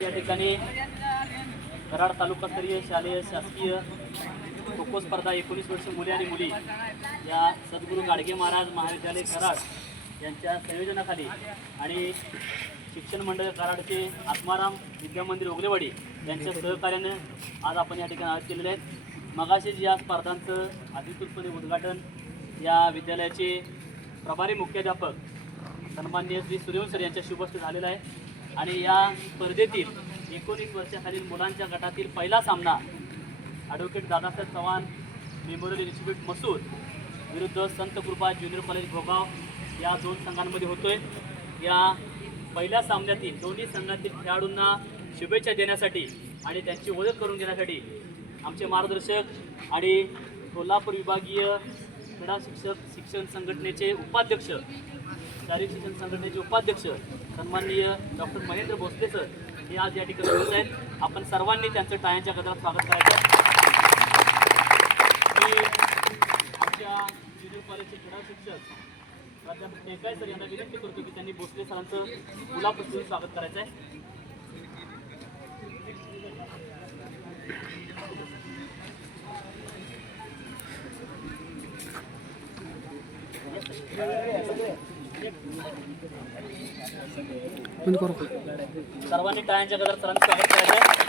या ठिकाणी कराड तालुकास्तरीय शालेय शासकीय खो खो स्पर्धा एकोणीस वर्ष मुले आणि मुली या सद्गुरू गाडगे महाराज महाविद्यालय कराड यांच्या संयोजनाखाली आणि शिक्षण मंडळ कराडचे आत्माराम विद्यामंदिर ओगलेवाडी यांच्या सहकार्याने आज आपण या ठिकाणी आयोजित केलेले आहेत. मगाशीच या स्पर्धांचं अधिकृतपणे उद्घाटन या विद्यालयाचे प्रभारी मुख्याध्यापक सन्माननीय श्री सूर्यवंश यांच्या शुभस्थ झालेलं आहे. आणि या स्पर्धेतील एकोणीस वर्षाखालील मुलांच्या गटातील पहिला सामना advocate Dadasaheb Chavan memorial institute Masur विरुद्ध संत कृपा ज्युनियर कॉलेज भोगाव या दोन संघांमध्ये होतोय. या पहिल्या सामन्यातील दोन्ही संघातील खेळाडूंना शुभेच्छा देण्यासाठी आणि त्यांची ओळख करून घेण्यासाठी आमचे मार्गदर्शक आणि कोल्हापूर विभागीय क्रीडा शिक्षक शिक्षण संघटनेचे उपाध्यक्ष शारीरिक शिक्षण संघटनेचे उपाध्यक्ष सन्माननीय डॉक्टर महेंद्र भोसले सर हे आज या ठिकाणी बोलत आहेत. आपण सर्वांनी त्यांचं टाळ्यांच्या गजरात स्वागत करायचं मी आमच्या ज्युनियर कॉलेजचे क्रीडा शिक्षक प्राध्यापक टेकाय सर यांना विनंती करतो की त्यांनी भोसले सरांचं मुलापासून स्वागत करायचं आहे. सर्वांनी टाळ्यांच्या गदर सरांचं स्वागत करायचं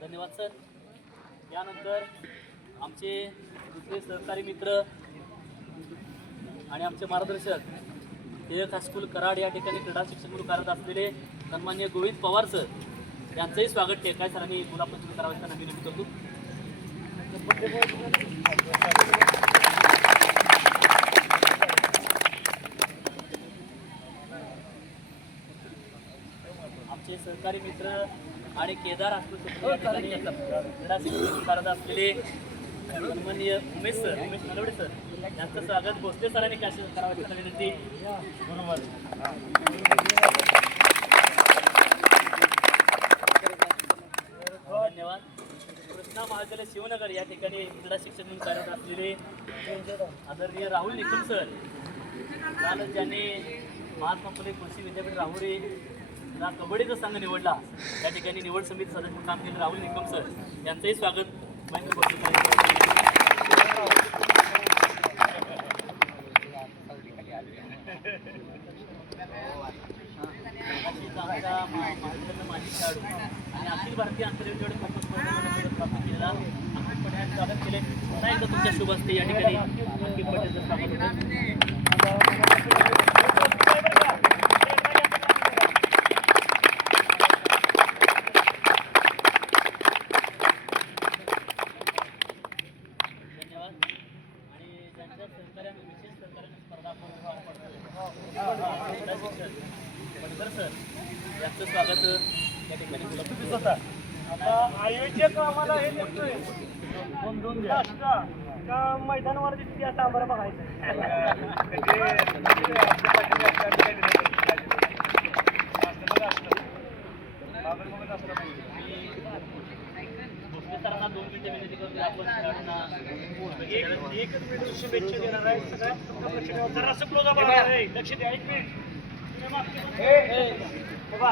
धन्यवाद सर. यानंतर आमचे दुसरे सहकारी मित्र आणि आमचे मार्गदर्शक टिळक हायस्कूल कराड या ठिकाणी क्रीडा शिक्षण म्हणून कार्यरत असलेले सन्मान्य गोविंद पवार सर यांचंही स्वागत टेकाय सरांनी मुलापासून करावं त्यांना विनंती करतो आमचे सहकारी मित्र आणि केदार क्रीडा शिक्षण करत असलेले सन्माननीय उमेश सर उमेश नलवडे सर यांचं स्वागत भोसले सरांनी कॅश करावं विनंती. धन्यवाद. कृष्णा महाविद्यालय शिवनगर या ठिकाणी क्रीडा शिक्षण म्हणून कार्यरत असलेले आदरणीय राहुल निकम सर कालच ज्यांनी महात्मा फुले कृषी विद्यापीठ राहुरी हा कबड्डीचा संघ निवडला. त्या ठिकाणी निवड समिती सदस्य म्हणून काम केलं राहुल निकम सर. यांचंही स्वागत. माजी खेळाडू आणि अखिल भारतीय आंतरराष्ट्रीय खो स्पर्धेमध्ये प्राप्त केलेला पटेल स्वागत केले एकदा तुमच्या शुभ असते या ठिकाणी पटेलचं स्वागत होतं. सहकार्याने विशेष सहकार्याने स्पर्धा पटकर सर यांचं स्वागत या ठिकाणी होतं. आता आयोजक आम्हाला हे देतोय. दोन दोन का मैदानावर दिसते आता आम्हाला बघायचं भोसले सरांना दोन मिनिटं विनंती करतो आपण खेळाडूंना एक एकच मिनिट शुभेच्छा देणार आहे. सगळ्या लक्ष द्या एक मिनिट. बघा,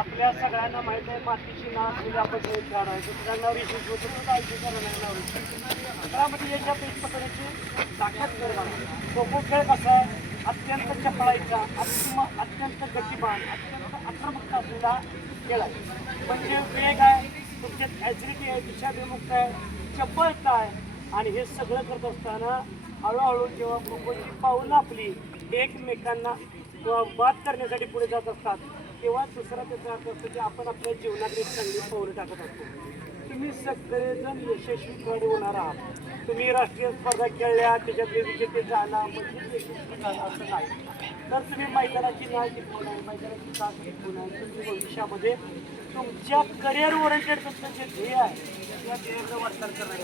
आपल्या सगळ्यांना माहीत आहे मातीची नाव असलेली आपण खेळ आहे दुसऱ्या नाव विशेष होतं काळजी करा नाही नाव त्यामध्ये याच्या पेच पकडण्याची ताकद कर खो खो खेळ कसा आहे अत्यंत चपळाईचा अत्यंत अत्यंत गतिमान अत्यंत आक्रमक असलेला खेळ आहे. म्हणजे वेग त्याच्यात ॲसिडिटी आहे दिशाभिमुक्त आहे चपळता आहे. आणि हे सगळं करत असताना हळूहळू जेव्हा ग्रुपची पावलं आपली एकमेकांना बाद करण्यासाठी पुढे जात असतात तेव्हा दुसरा त्याचा अर्थ असतो की आपण आपल्या जीवनात एक चांगली पाऊलं टाकत असतो. तुम्ही सगळेजण यशस्वी खेळाडू होणार आहात. तुम्ही राष्ट्रीय स्पर्धा खेळल्या त्याच्यातले विजेते झाला म्हणजे यशस्वी झाला असं नाही. तर तुम्ही मैदानाची न्याय टिकवणार मैदानाची तास आहे? तुम्ही भविष्यामध्ये तुमच्या करिअर ओरिएंटेड तुमचं जे ध्येय आहे त्या ध्येयाचं वर्तन करणं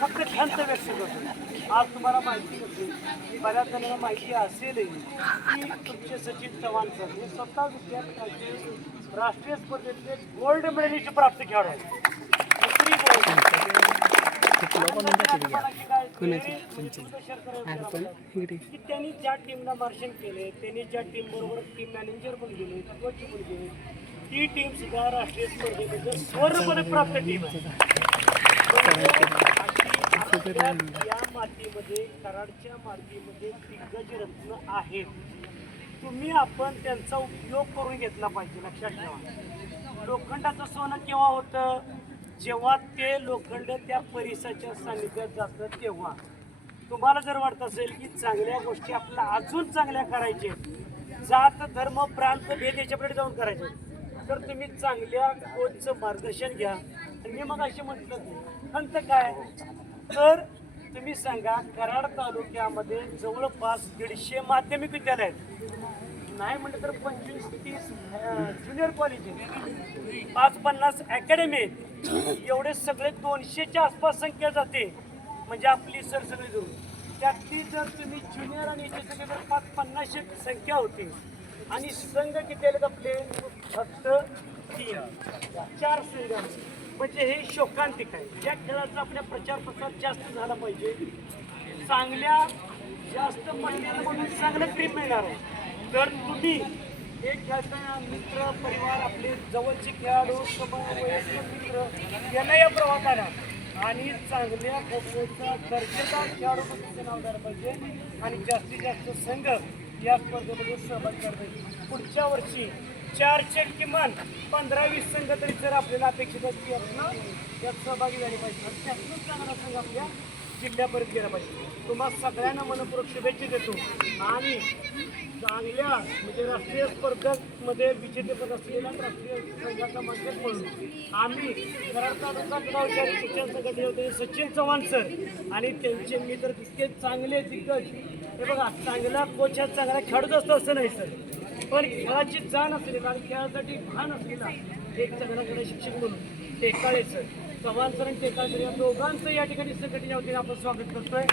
फक्त ख्यांत व्यक्त करतो. आज तुम्हाला माहिती नसेल बऱ्याच जणांना माहिती असेलही की तुमचे सचिन चव्हाण सर हे स्वतः विद्यापीठाचे राष्ट्रीय स्पर्धेतले गोल्ड मेडलिस्ट प्राप्त खेळाडू आहेत. त्यांनी ज्या टीमला मार्शन केले त्यांनी ज्या टीम बरोबर टीम मॅनेजर पण गेले कोच पण गेले ती टीम सुद्धा राष्ट्रीय स्पर्धेमध्ये सुवर्णपदक प्राप्त टीम आहे. या मातीमध्ये कराडच्या मातीमध्ये दिग्गज रत्न आहेत. तुम्ही आपण त्यांचा उपयोग करून घेतला पाहिजे लक्षात ठेवा. लोखंडाचं सोनं केव्हा होतं? जेव्हा ते लोखंड त्या परिसराच्या सानिध्यात जातं तेव्हा. तुम्हाला जर वाटत असेल की चांगल्या गोष्टी आपल्याला अजून चांगल्या करायच्या जात धर्म प्रांत भेद याच्याकडे जाऊन करायचे तर तुम्ही चांगल्या कोचचं मार्गदर्शन घ्या. आणि मी मग असे म्हटलं की अंत काय? तर तुम्ही सांगा कराड तालुक्यामध्ये जवळपास दीडशे माध्यमिक विद्यालय आहेत. नाही म्हटलं तर पंचवीस तीस ज्युनियर कॉलेज पाच पन्नास अकॅडमी आहेत. एवढे सगळे दोनशेच्या आसपास संख्या जाते. म्हणजे आपली सर सगळी धरून. त्यातली जर तुम्ही ज्युनियर आणि याचे सगळे जर पाच पन्नासशे संख्या होती आणि संघ किती आलेत आपले? फक्त तीन. चार संघ म्हणजे हे शोकांतिक आहे. या खेळाचा आपल्या प्रचार प्रसार जास्त झाला पाहिजे. चांगल्या जास्त महिन्याला म्हणून चांगलं क्रीम मिळणार आहे. तर तुम्ही हे खेळताना मित्र परिवार आपले जवळचे खेळाडू समवयस्क मित्र यांना या प्रवाहात आणा आणि चांगल्या खो-खोचा दर्जेदार खेळाडू म्हणून नाव द्यायला पाहिजे आणि जास्तीत जास्त संघ या स्पर्धेमध्ये सहभाग करता पुढच्या वर्षी चारशे किमान पंधरा वीस संघ तरी जर आपल्याला अपेक्षित असतील यातनं यात सहभागी झाले पाहिजे. त्यातूनच चांगला संघ आपल्या जिल्ह्यापर्यंत गेला पाहिजे. तुम्हाला सगळ्यांना मनपूर्वक शुभेच्छा देतो. आणि चांगल्या म्हणजे राष्ट्रीय स्पर्धेमध्ये विजेतेपद असलेल्या राष्ट्रीय संघाचा माध्यम म्हणून आम्ही कराड तालुका गावच्या शिक्षण संघटने होते सचिन चव्हाण सर आणि त्यांचे मी तर तितके चांगले दिग्गज. हे बघा चांगला कोच हा चांगला खेळत असतो असं नाही सर. पण खेळाची जाण असलेला कारण खेळासाठी भान असलेला एक चांगल्याकडे शिक्षक म्हणून. टेकाळे सर. चव्हाण सर आणि टेकाळे सर या दोघांचं या ठिकाणी संघटनेच्या वतीने आपण स्वागत करतोय.